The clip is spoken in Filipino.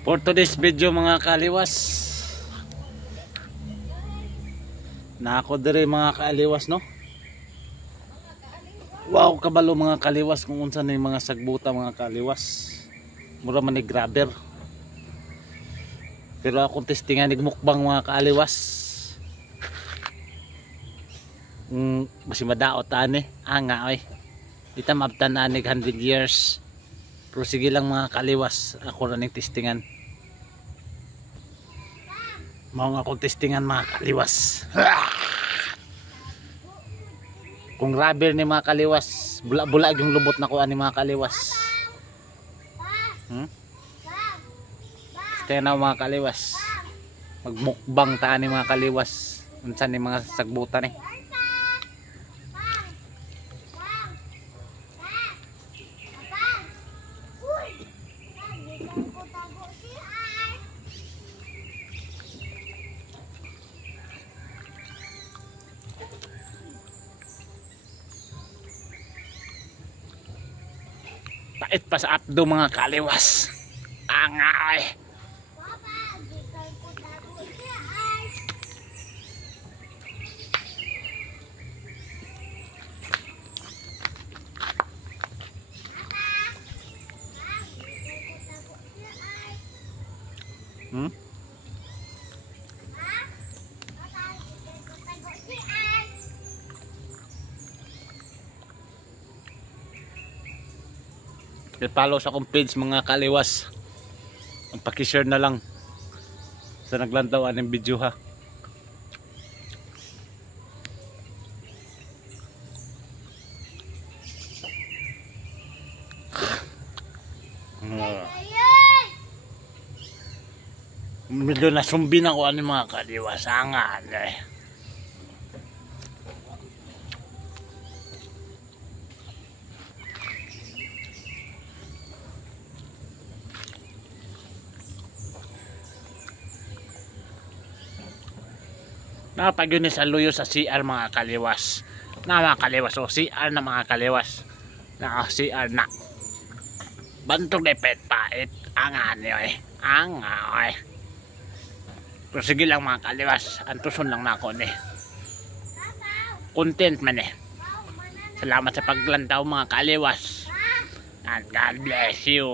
For today's video mga kaliwas, na ako dire mga kaliwas no. Wow, kabalo mga kaliwas kung unsa ni mga sagbuta mga kaliwas. Mura man ni grabber. Pero akong testingan ni mukbang mga kaliwas. Basi madaot ani, anga oy. Dita mabtan ani 100 years. Pero sige lang mga kaliwas, ako na ning testingan. Mao nga akong testingan mga kaliwas. Kung rubber ni mga kaliwas, bula-bula yung lubot na ko ani mga kaliwas. Testingan na mga kaliwas. Magmukbang ta ni mga kaliwas. Unsa ni mga sagbutan ni. Pait pa sa apdo mga kaliwas. Angay. I-follow sa akong page mga kaliwas. Paki-share na lang sa naglantawan ng video ha. Medyo nasumbin ako ano mga kaliwas. Angan eh. Napag yun sa luyo sa CR mga kaliwas. Na mga kaliwas o CR na mga kaliwas. Na CR na. Bantog na pet pait. Angan eh. Angay. Pero sige lang mga kaliwas. Antuson lang na ako eh. Content man eh. Salamat sa paglantaw mga kaliwas. And God bless you.